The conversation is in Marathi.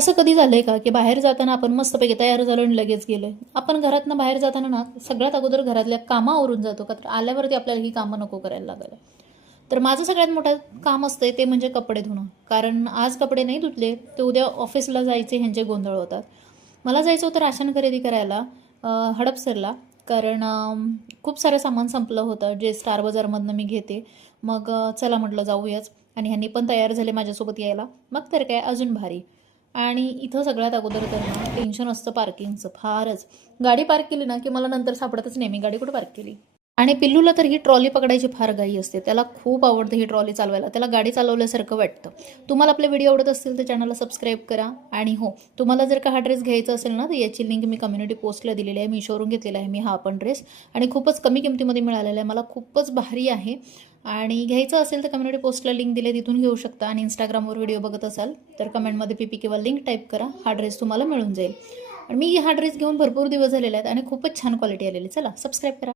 असं कधी झालंय का की बाहेर जाताना आपण मस्तपैकी तयार झालो आणि लगेच गेलोय? आपण घरातनं बाहेर जाताना ना सगळ्यात अगोदर घरातल्या कामावरून जातो का, तर आल्यावरती आपल्याला ही कामं नको करायला लागायला. तर माझं सगळ्यात मोठं काम असतंय ते म्हणजे कपडे धुणं. कारण आज कपडे नाही धुतले तर उद्या ऑफिसला जायचे ह्यांचे गोंधळ होतात. मला जायचं होतं राशन खरेदी करायला हडपसरला. कारण खूप सारं सामान संपलं होतं जे स्टार बाजारमधनं मी घेते. मग चला म्हटलं जाऊयाच आणि ह्यांनी पण तयार झाले माझ्यासोबत यायला. मग तर काय अजून भारी. आणि इथं सगळ्यात अगोदर तर ना टेन्शन असतं पार्किंगचं फारच. गाडी पार्क केली ना की मला नंतर सापडतच नाही मी गाडी कुठे पार्क केली. आणि पिल्लूला तर ही ट्रॉली पकडायची फार घाई असते. त्याला खूप आवडतं ही ट्रॉली चालवायला. त्याला गाडी चालवल्यासारखं वाटतं. तुम्हाला आपले व्हिडिओ आवडत असतील तर चॅनलला सबस्क्राईब करा. आणि हो, तुम्हाला जर का हा ड्रेस घ्यायचा असेल ना तर याची लिंक मी कम्युनिटी पोस्टला दिलेली आहे. मीशोवरून घेतलेला आहे मी हा पण ड्रेस. आणि खूपच कमी किमतीमध्ये मिळालेला आहे. मला खूपच भारी आहे. आणि घ्यायचं असेल तर कम्युनिटी पोस्टला लिंक दिले तिथून घेऊ शकता. आणि इंस्टाग्रामवर व्हिडिओ बघत असाल तर कमेंटमध्ये पीपी किंवा लिंक टाईप करा. हा ड्रेस तुम्हाला मिळून जाईल. आणि मी हा ड्रेस घेऊन भरपूर दिवस झालेले आहेत आणि खूपच छान क्वालिटी आलेली. चला सबस्क्राईब करा.